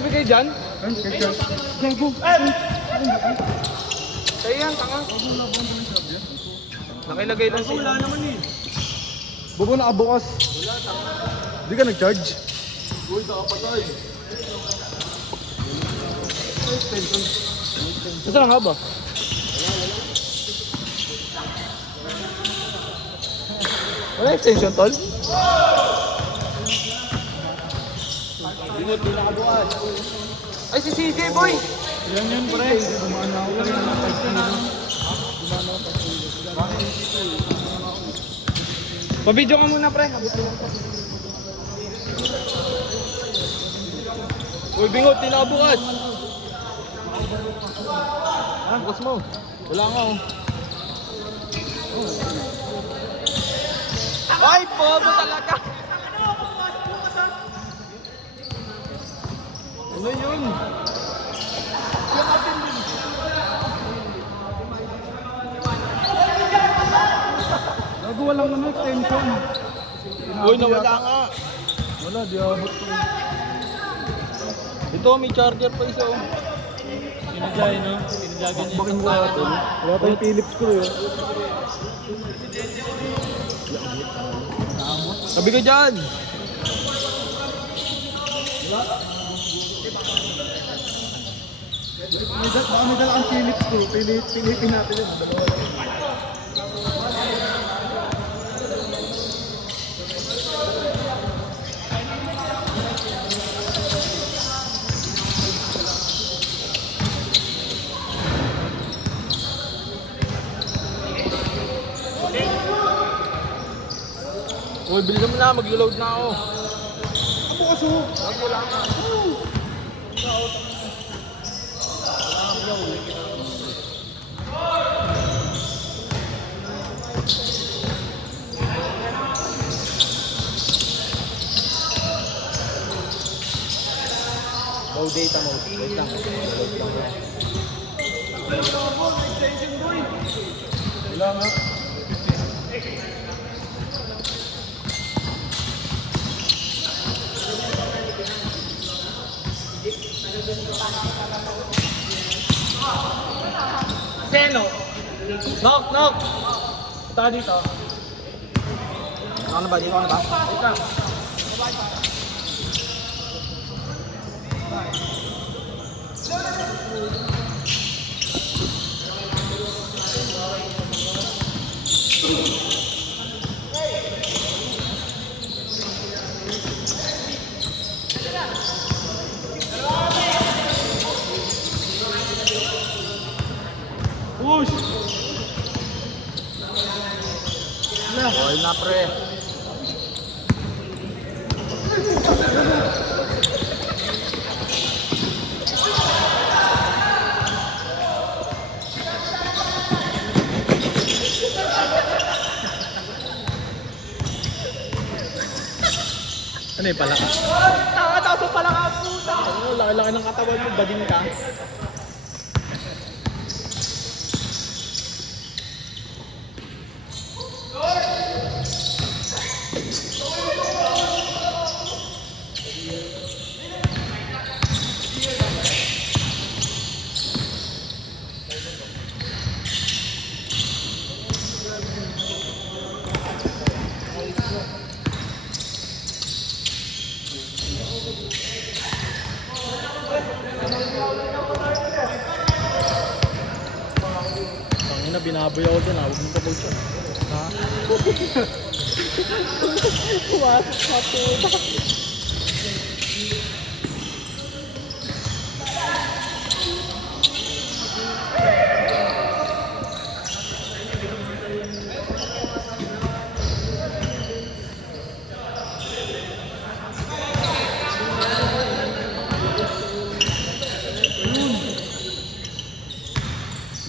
sabi kayo dyan? Gago. Kaya yan, tanga. Nakilagay lang siya. Wala naman eh. Bobo nakabukas. Hindi ka nag-charge? Uy, nakapatay. Saan nga ba? Wala extension, tol? Binot, di nakabukas. Ay, si CJ, boy! Yan, pre. Dumaan na ako. Pabidyo ka muna, pre. Abot mo lang. Uy, bingot, di nakabukas. Bukas mo. Wala nga oh. Ay, bobo talaga! Ano yun? Gago, walang naman extension. Uy, nawala nga. Wala, di abot ko. Ito, may charger pa isa oh. Sinadya no? Sinadyagan niya. Bakit wala ito? Wala tayong Philips ko yun. Sabi ka dyan. Baka may dala ang Philips ko. Pilitin natin yun. Uy, bilisan mo na. Mag-load na ako. Bukas oh. Low data mode. Wait lang. Wala nga. Seno. Knock, knock. Punta ka dito. Ano ba? Dito ano ba? Wait lang. Push! All na pre. Ano yung palaka? Tanga, tapos palaka, puta! Ano, laki-laki ng katawan mo, bading ka. Tangina, binaboy ako dyan, huwag mong kapag siya. Ha? Pumasok sa puta.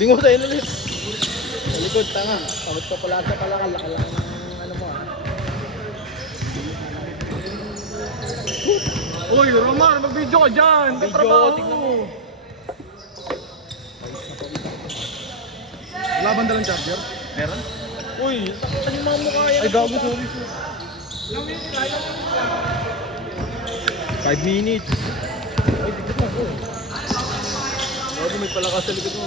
Bingo tayo ulit. Sa likod, tanga. Pagod pa pala sa palaka, laki-laki ng ano mo ah. Uy, Romar, mag-video ka dyan! Video, tignan mo. Wala bang dalang charger? Meron? Uy, sakit yung mga mukha yan. Ay, gago, sorry. 5 minutes. Ay, gago. Gago, may palakas sa likod mo.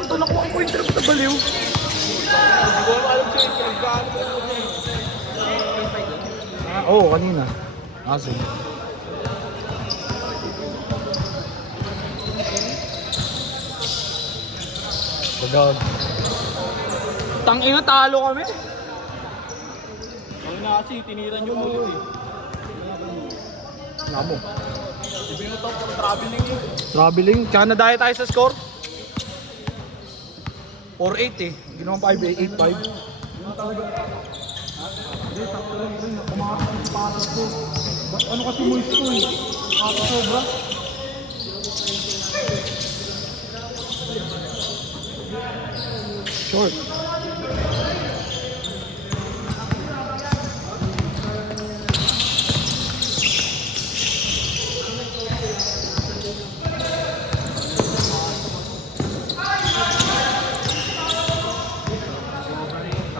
Ito, nakuha ko yung trip na baliw. Hindi ko alam sa'yo, pinagkaan ko. Oo, kanina. Aso. Pagod. Tangina, talo kami. Ang na kasi, tiniran yung ulit eh. Namo. Sabi mo ito, traveling yun. Traveling. Tsaka nadaya tayo sa score. 4-8 eh. Ginawang 5-8, 8-5. Hindi, sakto lang rin. Kumakasok ang patas ko. Ano kasi moist ko eh. Ako sobra. Short.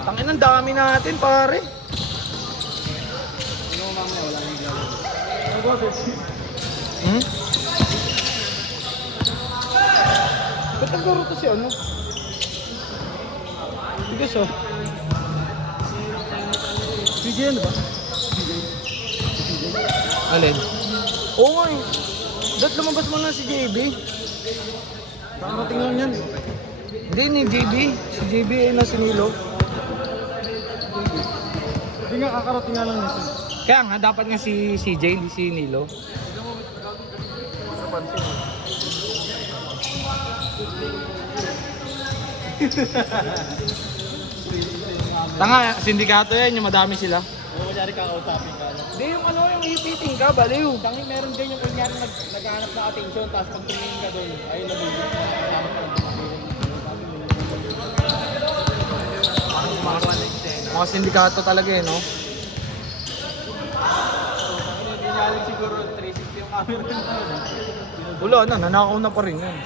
Tangin, ang dami natin, pare. Hmm? Ba't nagkaro to si ano? Bigas oh. PJ ano ba? Alin? Oo nga eh. Ba't lumabas mo na si JB? Nakarating lang yan. Hindi ni JB. Si JB ay nasa Nilo. Hindi nga, kakarating nga lang nito. Kaya nga, dapat nga si CJ, si Nilo. Tanga, sindikato yan, yung madami sila. Oo, kunyari kakausapin ka. Hindi, yung ano, yung ipiting ka, baliw. Tangin, meron din yung kunyari naghahanap ng attention, tapos pag tumingin ka doon, ayun na bibig na kasama ka ng Mga sindikato talaga eh, no? Kunyari siguro 360 yung camera na. Wala na, nanakaw na pa rin yan.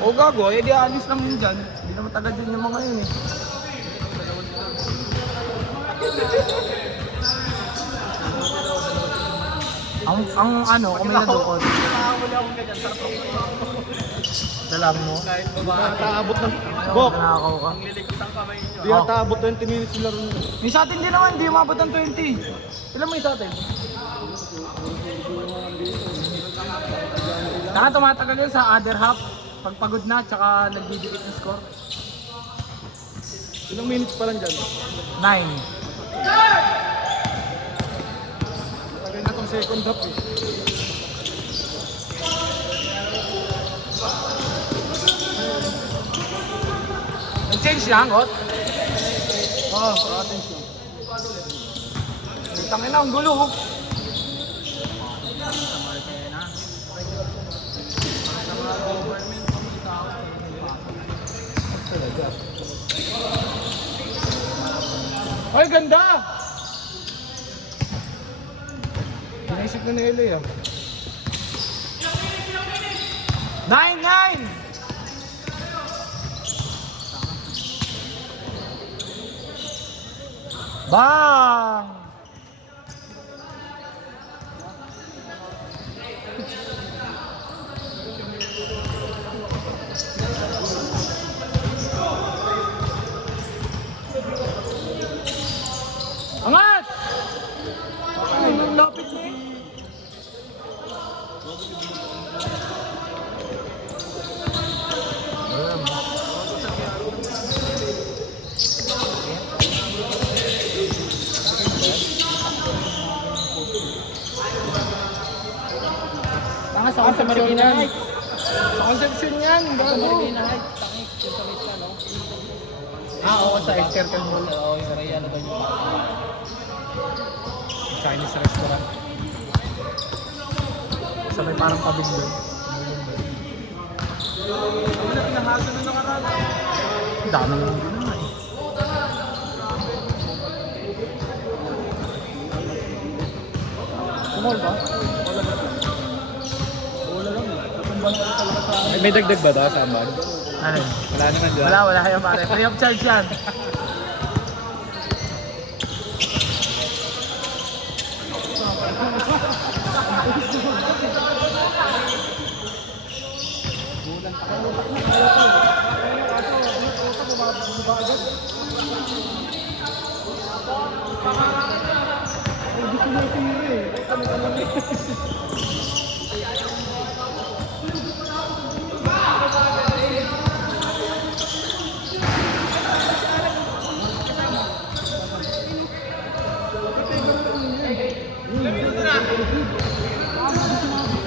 O gago, eh di alis lang yun dyan. Hindi naman taga din yung mga yun eh. Ang ano, kung may nadukot. Nakakuli akong ganyan, sarap ako. Dalam mo. Kahit babae. Nakaabot ng... Bok! Bok! Nanakaw ka. Ang liligtas ang kamay nyo. Di ata abot 20 minutes sila rin. Yung sa atin din naman, hindi umabot ng 20. Ilan mo yung sa atin? Saka tumatagal yun sa other half. Pag pagod na, tsaka nagbibigit ng score. Ilang minutes pa lang dyan? 9. Tagay na tong second half eh. Nag-change lang, Ot. Oo, sa atin siya. Tangin na, ang gulo. Oh. Ay, ganda! Pinaisip na ni Eli ah. 9-9! Bang! Angat! Ay, ang lapit na eh. Tanga sa Concepcion yan. Sa Concepcion yan, Sa gago. Marikina Heights, tangik. Yung sa lista, no? Oo, sa Circle Mall. Oo, yung Raya na doon yung Chinese restaurant. Sa may parang tabing doon. Ano na pinahasa na nakaraan? Ang dami naman din naman eh. Kumol ba? Wala ba? Wala lang eh. Natumban ko talaga sa akin. May dagdag ba daw sa ambag? Ano? Wala naman doon. Wala kayo pare. Free of charge yan. Gusto mo itira eh. Ano ka lang eh.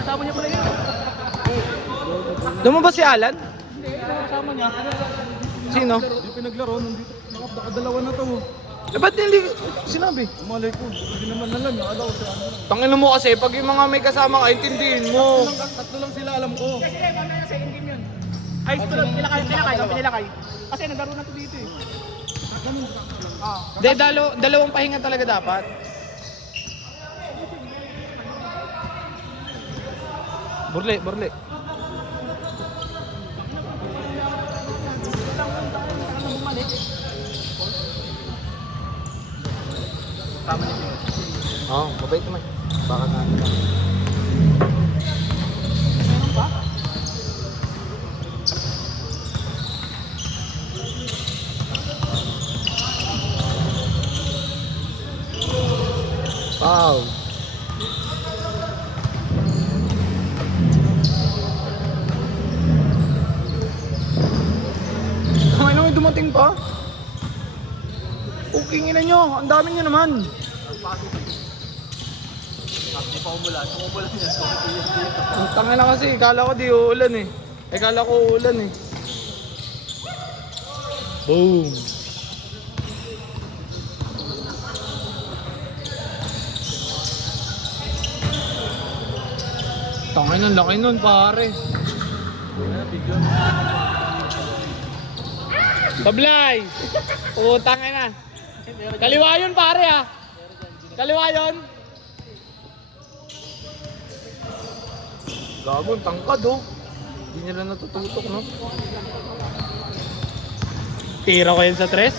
Kasama niya pala yun. Lumabas si Alan? Hindi, kasama niya. Sino? Hindi pinaglaro, nandito. Nakadalawa na to. Eh, ba't hindi sinabi? Malay ko, hindi naman alam. Nakalaw sa ano. Tangin mo kasi, pag yung mga may kasama ka, intindihin mo. Tatlo lang sila, alam ko. Kasi mamaya sa second game yun. Ay, pinilakay. Kasi naglaro na to dito eh. Ganun. Hindi, dalawang pahinga talaga dapat. Burle. Oo, mabait naman. Baka na ano lang. Wow. Kamay naman dumating pa. Okay nga nyo, ang dami nyo naman. Ang tanga na kasi, kala ko di uulan eh. Kala ko uulan eh. Boom. Tangin ang laki nun pare. Pablay! Utangin na. Kaliwa yun pare ah. Kaliwa yun. Gabon, tangkad oh. Hindi nila natututok no. Tira ko yun sa tres.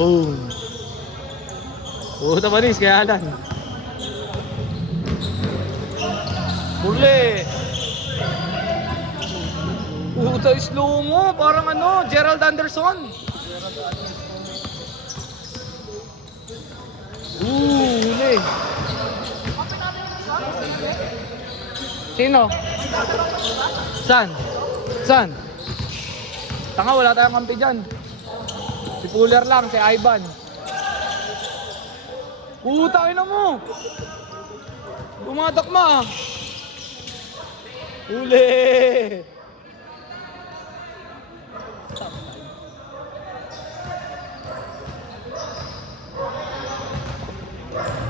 Boom. Puta manis kaya Alan. Burle. Puta slow mo, parang ano, Gerald Anderson. Huli. Sino? San? Tanga, wala tayong kampi dyan. Si Puller lang, si Ivan. Puta, ina mo. Dumadakma ah. Huli.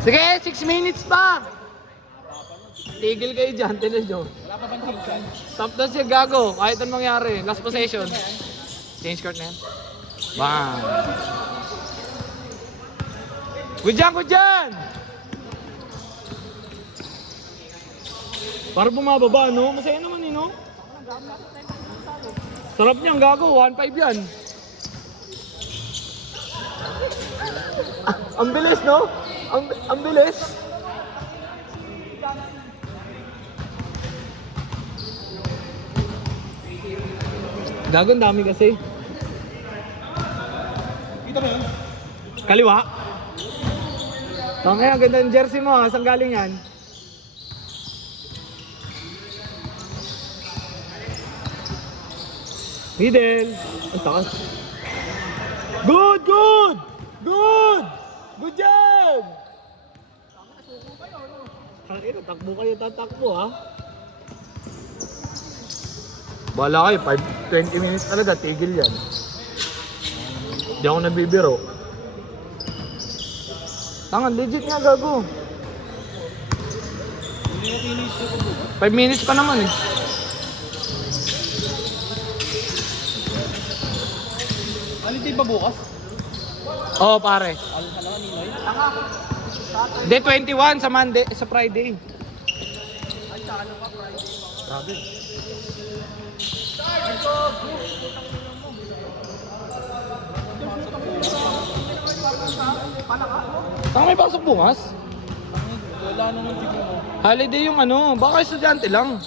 Sige, 6 minutes pa. Tigil kayo dyan, tinan nyo. Wala pa bang tingkan? Top na siya gago, kahit anong mangyari. Last possession. Change court na yan. Bang. Good dyan! Para bumababa, no? Masaya naman no? Sarap niyan, gago. 1-5 yan. Ang bilis, no? Ang bilis. Gago, ang dami kasi. Kita mo yun? Kaliwa. Okay, ang ganda ng jersey mo ha. Saan galing yan? Middle. Ang takas. Good! Good job! Takbo kayo, tatakbo ha. Bala kayo, 20 minutes talaga, tigil yan. Hindi ako nabibiro. Tangan, legit nga gago. 5 minutes pa naman eh. Holiday ba bukas? Oo pare. Alam ni Noy? Day 21 sa Monday, sa Friday. Grabe. Tama may pasok bukas? Wala naman tignan mo. Holiday yung ano, baka estudyante lang.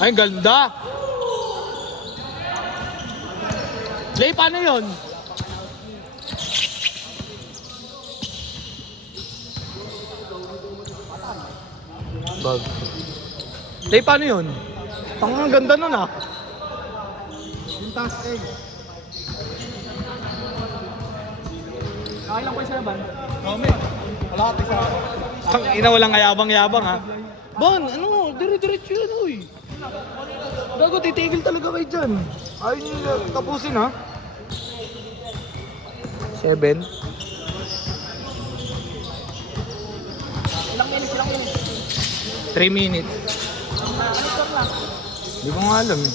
Ay, ganda! Lay, paano yun? Bag. Lay, paano yun? Ang ganda nun ah. Yung taas egg. Okay lang po yung ban. Kami. Wala ka isa. Ang ina, walang ayabang-yabang ha. Bon, ano? Dire-diretso yun, uy. Gago, titigil talaga kayo dyan. Ayaw nyo tapusin ha. 7. Ilang minutes? 3 minutes. Hindi ko nga alam eh.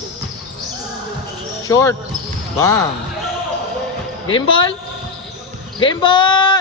Short. Bang. Game ball! Game ball!